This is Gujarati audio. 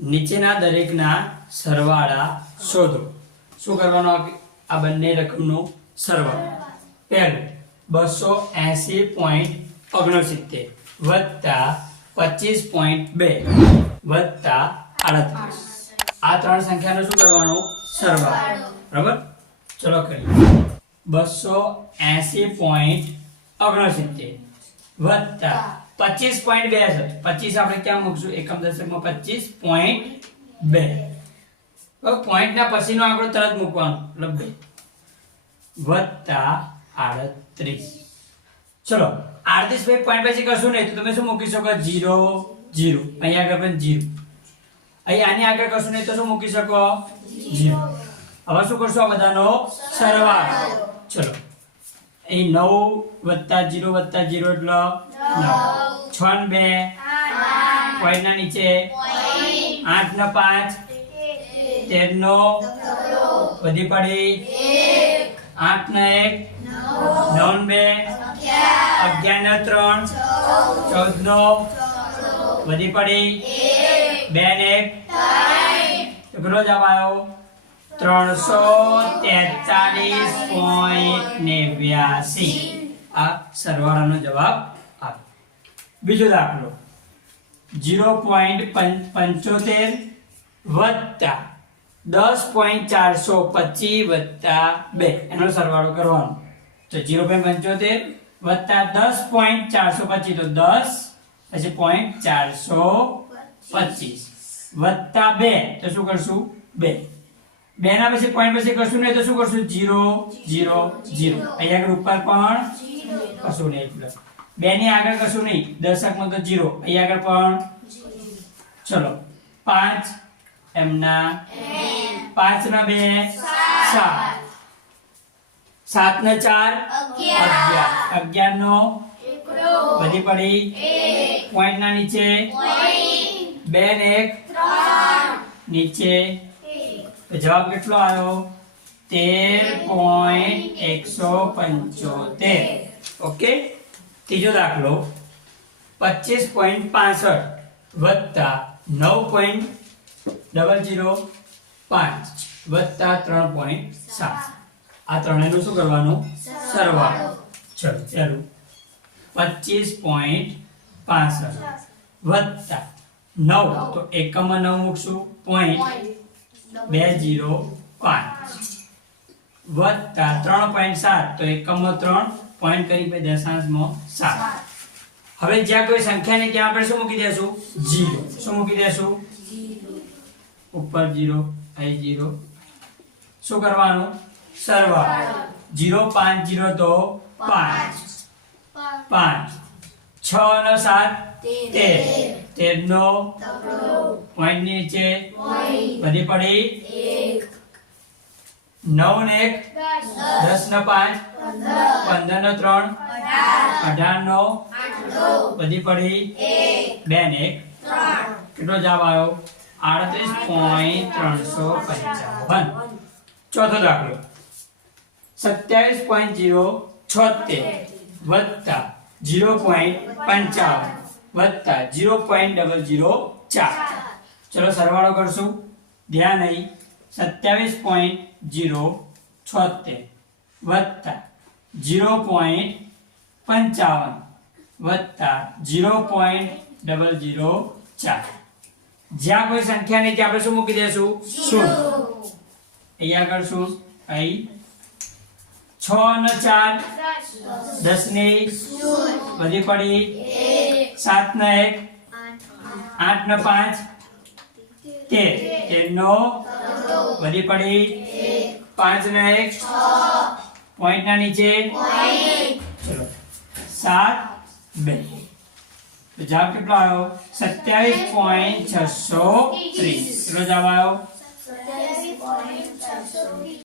નીચેના દરેકના સરવાળા શોધો। શું કરવાનો આ બંને રકમનો સરવાળો। પહેલું 280.69 વત્તા 25.2 વત્તા 38 આ ત્રણ સંખ્યાનો શું કરવાનો સરવાળો। બરાબર, ચલો કરીએ। 280.69 વત્તા 25.2 છે। 25 આપણે ક્યાં મૂકશું? એકમ દશકમાં 25.2 પોઈન્ટ ના પછીનો આંકડો તરત મૂકવાનો એટલે 2 વત્તા 38। ચલો 38 પોઈન્ટ પછી કશું નહીં તો તમે શું મૂકી શકો? 0 0 અહીંયા આગળ પણ 0, અહીં આની આગળ કશું નહીં તો શું મૂકી શકો? 0। હવે શું કરશો? આ બધાનો સરવાળો। ચલો અહીં 9 + 0 + 0 એટલે 9, 6 ને 2 પોઈન્ટ ના નીચે 8 ને 5 13 નો વધી પડી 8 ને 1 9 ને 2 11 ને 3 14 નો વધી પડી 2 ને 1 કેટલો જવાબ આવ્યો? 343.89 આ સરવાળાનો જવાબ આવ્યો। બીજો દાખલો 0.75 વત્તા 10.425 વત્તા 2 એનો સરવાળો કરવાનો। તો 0.75 વત્તા 10.425 તો 10 પછી 0.425 વત્તા 2 તો શું કરશું? 2 ના પછી પોઈન્ટ પછી કશું નહીં તો શું કરશું? 0 0 0 અહીંયા આગળ ઉપર પણ કશું નહીં એટલે 2 ની આગળ કશું નહીં, દશકમાં તો 0 અહીંયા આગળ પણ। ચલો 5 એમના 5 ના 2 7 7 ને 4 11 નો વધી પડી પોઈન્ટ ના નીચે 2 ને 1 નીચે તો જવાબ કેટલો આવ્યો? 13.175। ઓકે, ત્રીજો દાખલો 25.65 વત્તા 9.005 વત્તા 3.7 આ ત્રણેયનો શું કરવાનો? સરવાળો। ચલો ચાલો 25.65 વત્તા 9 તો એકમમાં 9 મૂકશું 0.205 વત્તા 3.7 તો એકમમાં 3 પોઈન્ટ કરી પછી દશાંશમાં 7। હવે જ્યાં કોઈ સંખ્યાને ત્યાં આપણે શું મૂકી દેશું? 0। શું મૂકી દેશું? ઉપર 0 અહીં 0 શું કરવાનું? સરવાળો। 0 5 0 તો 5 5 6 ને 7 13 13 નો પોઈન્ટ નીચે વધી પડી 9 ને 1 10 ને 5 15 ને 3 18 નો વધી પડી 2 ને 1 કેટલો જવાબ આવ્યો? 38.355। ચોથો દાખલો 27.076 વત્તા 0.55 વત્તા 0.004 ચલો સરવાળો કરશું। ધ્યાન અહીં 27.076 વત્તા 0.55 વત્તા 0.004 જ્યાં કોઈ સંખ્યા નહીં ત્યાં આપણે શું મૂકી દેશું? 0। અહીંયા કરશું અહીં 6 ને 4 10 ને વધી પડી 7 ને 1 8 ને 5 13 નો વધી પડી 5 ને 1 પોઈન્ટ ના નીચે ચલો 7 2 તો જવાબ કેટલો આવ્યો? 27.630 કેટલો જવાબ આવ્યો?